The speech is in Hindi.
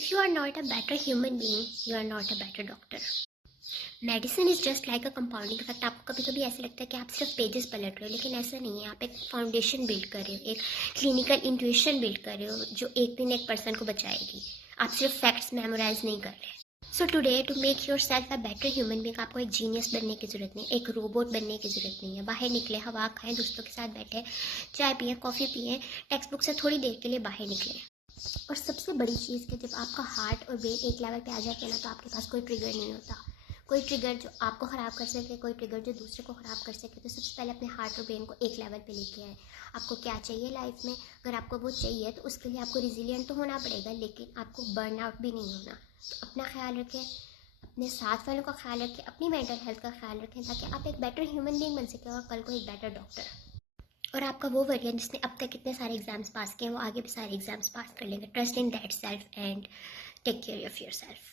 If you are not a better human being, you are not a better doctor. Medicine is just like a compounding effect. आपको कभी कभी ऐसा लगता है कि आप सिर्फ पेजेस पलट रहे हो, लेकिन ऐसा नहीं है। आप एक फाउंडेशन बिल्ड कर रहे हो, एक क्लिनिकल इंट्यूशन बिल्ड कर रहे हो जो एक दिन एक पर्सन को बचाएगी। आप सिर्फ फैक्ट्स मेमोराइज नहीं कर रहे। So today to make yourself a better human being, आपको एक जीनियस बनने की ज़रूरत नहीं, एक रोबोट बनने की ज़रूरत नहीं है। बाहर निकले, हवा खाएं, दोस्तों के साथ बैठे, चाय पिए, कॉफ़ी पिए, टेक्स्ट बुक से थोड़ी देर के लिए बाहर निकले। और सबसे बड़ी चीज़ कि जब आपका हार्ट और ब्रेन एक लेवल पे आ जाते हैं ना, तो आपके पास कोई ट्रिगर नहीं होता। कोई ट्रिगर जो आपको ख़राब कर सके, कोई ट्रिगर जो दूसरे को ख़राब कर सके। तो सबसे पहले अपने हार्ट और ब्रेन को एक लेवल पे लेके आए। आपको क्या चाहिए लाइफ में, अगर आपको वो चाहिए तो उसके लिए आपको रिजिलियंट तो होना पड़ेगा, लेकिन आपको बर्न आउट भी नहीं होना। तो अपना ख्याल रखें, अपने साथ वालों का ख्याल रखें, अपनी मेंटल हेल्थ का ख्याल रखें, ताकि आप एक बेटर ह्यूमन बीइंग बन सकें और कल को एक बेटर डॉक्टर। और आपका वो वर्जन जिसने अब तक कितने सारे एग्जाम्स पास किए हैं, वो आगे भी सारे एग्जाम्स पास कर लेंगे। Trust in that self and take care of your self.